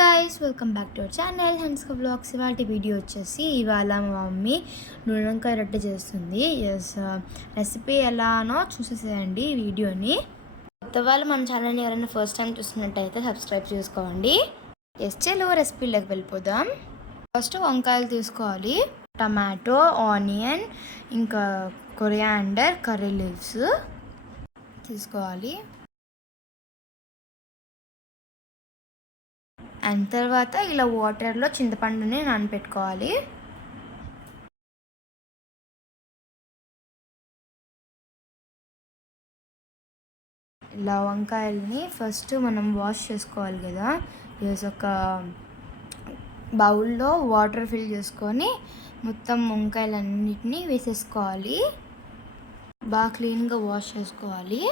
Guys, welcome back to our channel Hanska vlogs. ఇవాళ video వచ్చేసి ఇవాళ మా మమ్మీ నూనెంకాయ రొట్టె చేస్తుంది. రెసిపీ ఎలానో చూసేసేయండి ఈ వీడియోని. కొత్త వాళ్ళు మన ఛానల్ని ఎవరైనా ఫస్ట్ టైం చూస్తున్నట్టయితే సబ్స్క్రైబ్ చేసుకోండి. చలో రెసిపీలోకి వెళ్ళిపోదాం. ఫస్ట్ వంకాయలు తీసుకోవాలి, టమాటో, ఆనియన్, ఇంకా కొరియాండర్, కర్రీ లీవ్స్ తీసుకోవాలి. అండ్ తర్వాత ఇలా వాటర్లో చింతపండుని నానబెట్టుకోవాలి. ఇలా వంకాయల్ని ఫస్ట్ మనం వాష్ చేసుకోవాలి కదా. ఒక బౌల్లో వాటర్ ఫిల్ చేసుకొని మొత్తం వంకాయలన్నిటినీ వేసేసుకోవాలి. బాగా క్లీన్గా వాష్ చేసుకోవాలి.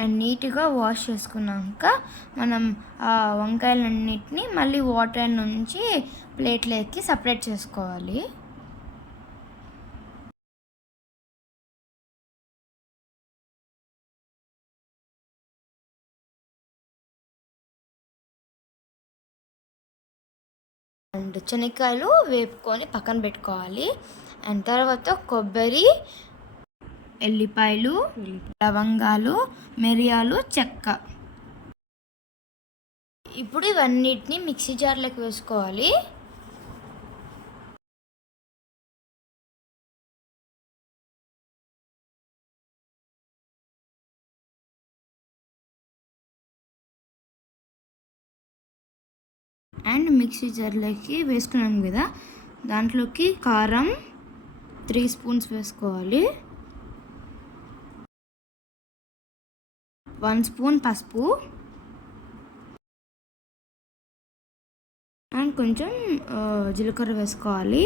అండ్ నీట్గా వాష్ చేసుకున్నాక మనం ఆ వంకాయలన్నిటిని మళ్ళీ వాటర్ నుంచి ప్లేట్లోకి సపరేట్ చేసుకోవాలి. అండ్ శనక్కాయలు వేపుకొని పక్కన పెట్టుకోవాలి. అండ్ తర్వాత కొబ్బరి, ఎల్లిపాయలు, లవంగాలు, మిరియాలు, చెక్క. ఇప్పుడు ఇవన్నిటిని మిక్సీ జార్లోకి వేసుకోవాలి. అండ్ మిక్సీ జార్లోకి వేసుకున్నాం కదా, దాంట్లోకి కారం 3 స్పూన్స్ వేసుకోవాలి. 1 స్పూన్ పసుపు అండ్ కొంచెం జీలకర్ర వేసుకోవాలి.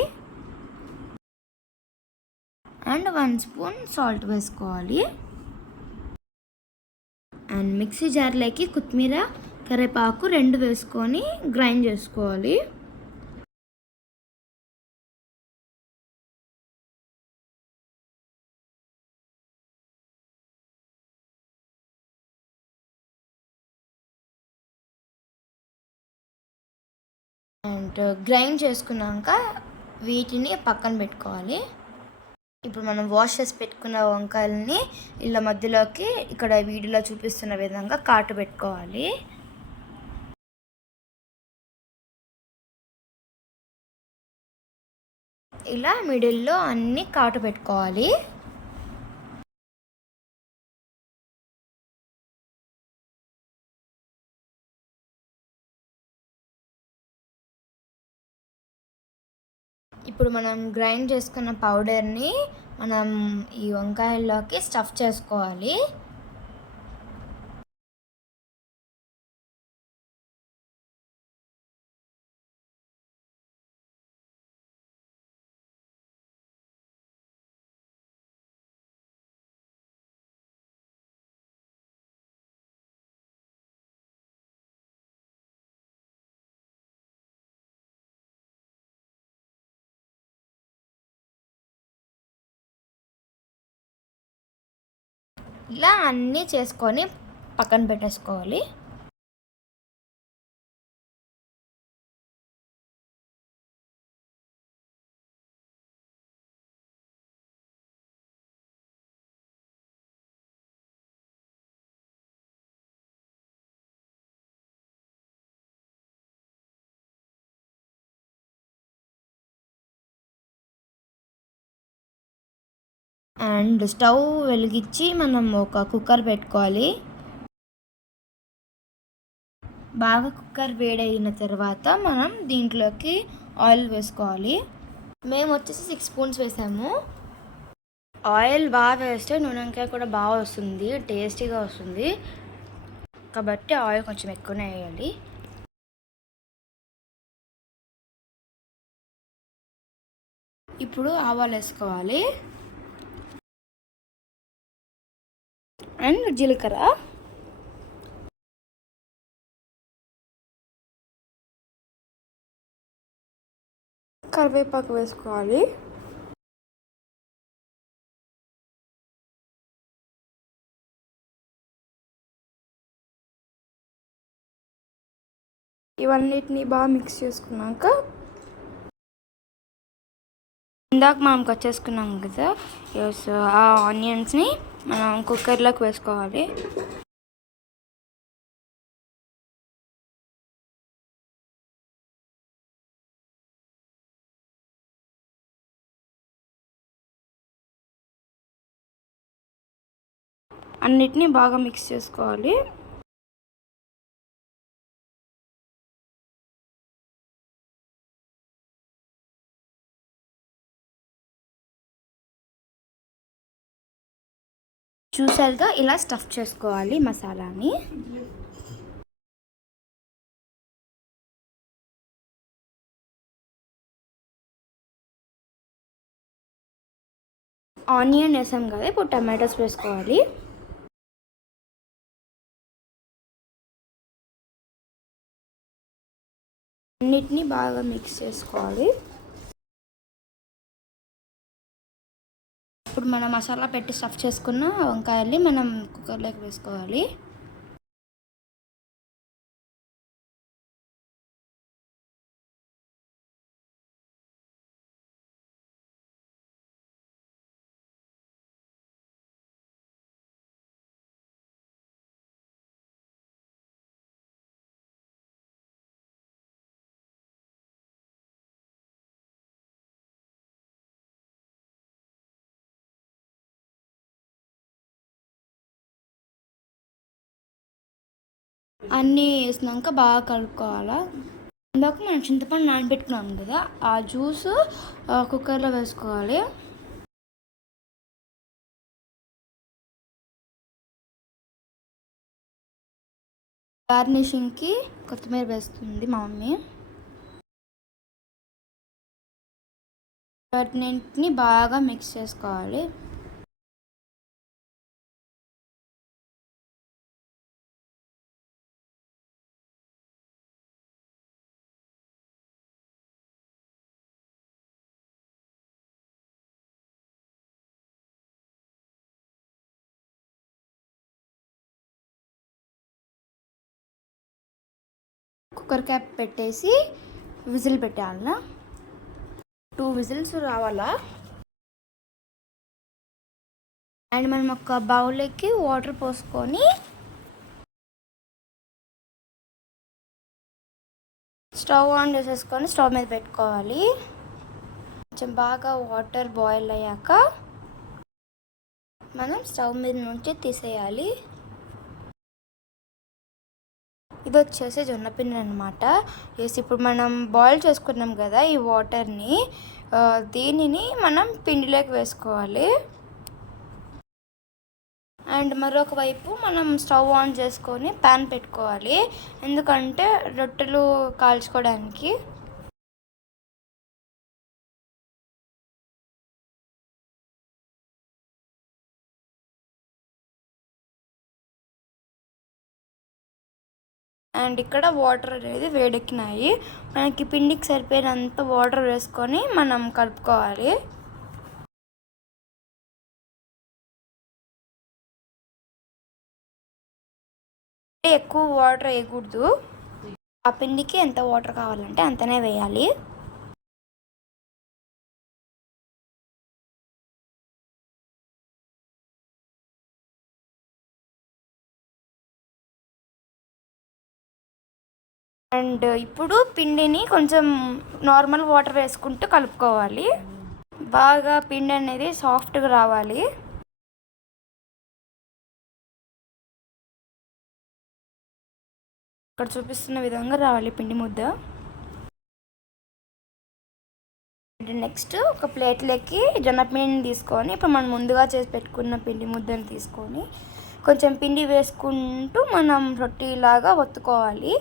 అండ్ 1 స్పూన్ సాల్ట్ వేసుకోవాలి. అండ్ మిక్సీ జార్లోకి కొత్తిమీర, కరివేపాకు 2 వేసుకొని గ్రైండ్ చేసుకోవాలి. అండ్ గ్రైండ్ చేసుకున్నాక వీటిని పక్కన పెట్టుకోవాలి. ఇప్పుడు మనం వాష్ చేసి పెట్టుకున్న వంకాయలని ఇలా మధ్యలోకి ఇక్కడ వీడియోలో చూపిస్తున్న విధంగా కాటు పెట్టుకోవాలి. ఇలా మిడిల్లో అన్నీ కాటు పెట్టుకోవాలి. ఇప్పుడు మనం గ్రైండ్ చేసుకున్న పౌడర్ని మనం ఈ వంకాయల్లోకి స్టఫ్ చేసుకోవాలి. ఇలా అన్నీ చేసుకొని పక్కన పెట్టేసుకోవాలి. అండ్ స్టవ్ వెలిగించి మనం ఒక కుక్కర్ పెట్టుకోవాలి. బాగా కుక్కర్ వేడైన తర్వాత మనం దీంట్లోకి ఆయిల్ వేసుకోవాలి. మేము వచ్చేసి 6 స్పూన్స్ వేసాము. ఆయిల్ బాగా వేస్తే నూనెంకాయ కూడా బాగా వస్తుంది, టేస్టీగా వస్తుంది. కాబట్టి ఆయిల్ కొంచెం ఎక్కువనే వేయాలి. ఇప్పుడు ఆవాలు వేసుకోవాలి అండ్ జీలకర్ర, కరివేపాకు వేసుకోవాలి. ఇవన్నిటిని బాగా మిక్స్ చేసుకున్నాక ఇందాక మనం కట్ చేసుకున్నాం కదా ఆ ఆనియన్స్ని మనం కుక్కర్లోకి వేసుకోవాలి. అన్నిటినీ బాగా మిక్స్ చేసుకోవాలి. చూసారుగా ఇలా స్టఫ్ చేసుకోవాలి మసాలాని. ఆనియన్ వేసాం కదా, ఇప్పుడు టమాటోస్ వేసుకోవాలి. అన్నిటినీ బాగా మిక్స్ చేసుకోవాలి. ఇప్పుడు మనం మసాలా పెట్టి స్టఫ్ చేసుకున్న వంకాయల్ని మనం కుక్కర్లోకి వేసుకోవాలి. అన్నీ వేసినాక బాగా కలుపుకోవాలి. ఇందాక మనం చింతపండు నానబెట్టుకున్నాం కదా, ఆ జ్యూస్ కుక్కర్లో వేసుకోవాలి. గార్నిషింగ్కి కొత్తిమీర వేస్తుంది మా మమ్మీ. వాటిని బాగా మిక్స్ చేసుకోవాలి. కుక్కర్ క్యాప్ పెట్టేసి విజిల్ పెట్టాలా. 2 విజిల్స్ రావాలా. అండ్ మనం ఒక బౌల్లోకి వాటర్ పోసుకొని స్టవ్ ఆన్ చేసేసుకొని స్టవ్ మీద పెట్టుకోవాలి. కొంచెం బాగా వాటర్ బాయిల్ అయ్యాక మనం స్టవ్ మీద నుంచి తీసేయాలి. ఇది వచ్చేసి జొన్నపిండి అనమాట. ఇప్పుడు మనం బాయిల్ చేసుకున్నాం కదా ఈ వాటర్ని, దీనిని మనం పిండిలోకి వేసుకోవాలి. అండ్ మరొక వైపు మనం స్టవ్ ఆన్ చేసుకొని ప్యాన్ పెట్టుకోవాలి, ఎందుకంటే రొట్టెలు కాల్చుకోవడానికి. అండ్ ఇక్కడ వాటర్ అనేది వేడెక్కినాయి. మనకి పిండికి సరిపోయినంత వాటర్ వేసుకొని మనం కలుపుకోవాలి. ఎక్కువ వాటర్ వేయకూడదు, ఆ పిండికి ఎంత వాటర్ కావాలంటే అంతనే వేయాలి. అండ్ ఇప్పుడు పిండిని కొంచెం నార్మల్ వాటర్ వేసుకుంటూ కలుపుకోవాలి. బాగా పిండి అనేది సాఫ్ట్గా రావాలి. ఇక్కడ చూపిస్తున్న విధంగా రావాలి పిండి ముద్ద. నెక్స్ట్ ఒక ప్లేట్లోకి జొన్నపిండిని తీసుకొని ఇప్పుడు మనం ముందుగా చేసి పెట్టుకున్న పిండి ముద్దను తీసుకొని కొంచెం పిండి వేసుకుంటూ మనం రొట్టెలాగా ఒత్తుకోవాలి.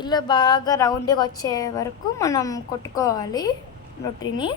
ఇలా బాగా రౌండ్గా వచ్చే వరకు మనం కొట్టుకోవాలి రొట్టెని.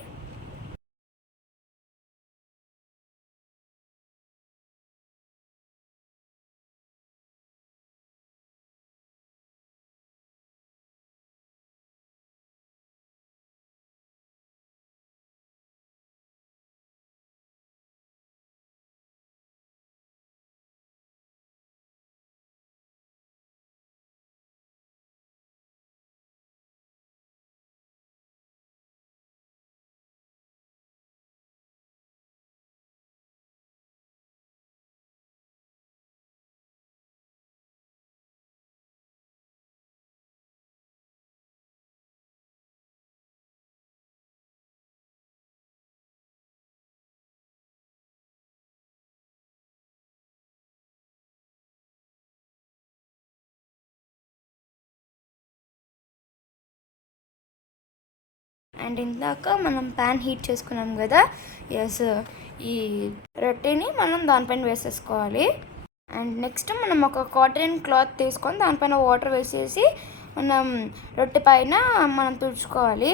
అండ్ ఇందాక మనం ప్యాన్ హీట్ చేసుకున్నాం కదా, ఎస్, ఈ రొట్టెని మనం దానిపైన వేసేసుకోవాలి. అండ్ నెక్స్ట్ మనం ఒక కాటన్ క్లాత్ తీసుకొని దానిపైన వాటర్ వేసేసి మనం రొట్టె పైన మనం తుడుచుకోవాలి.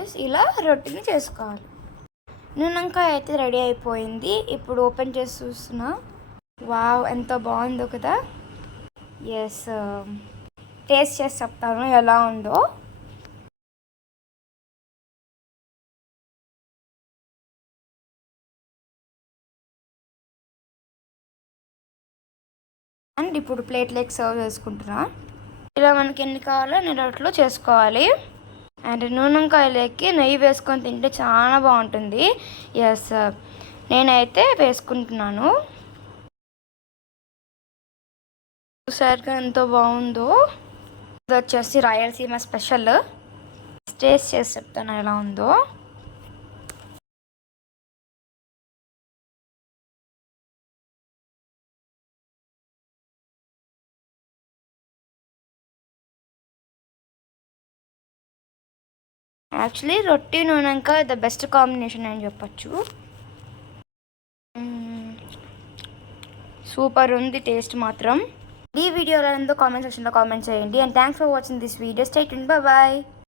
ఎస్, ఇలా రొట్టెని చేసుకోవాలి. నూనెంకాయ అయితే రెడీ అయిపోయింది. ఇప్పుడు ఓపెన్ చేసి చూస్తున్నా. వావ్, ఎంత బాగుందో కదా. ఎస్, టేస్ట్ చేసి చెప్తాను ఎలా ఉందో. అండ్ ఇప్పుడు ప్లేట్లోకి సర్వ్ చేసుకుంటున్నా. ఇలా మనకి ఎన్ని కావాలో అన్ని రొట్టెలు చేసుకోవాలి. అండ్ నూనెంకాయలకి నెయ్యి వేసుకొని తింటే చాలా బాగుంటుంది. ఎస్, నేనైతే వేసుకుంటున్నాను. చూసారుగా ఎంతో బాగుందో. ఇది వచ్చేసి రాయలసీమ స్పెషల్. టేస్ట్ చేసి చెప్తాను ఎలా ఉందో. యాక్చువల్లీ రొట్టి నూనెంకాయ ద బెస్ట్ కాంబినేషన్ అని చెప్పచ్చు. సూపర్ ఉంది టేస్ట్ మాత్రం. ఈ వీడియోలో కామెంట్ సెక్షన్లో కామెంట్ చేయండి. And thanks for watching this video. Stay tuned, bye bye.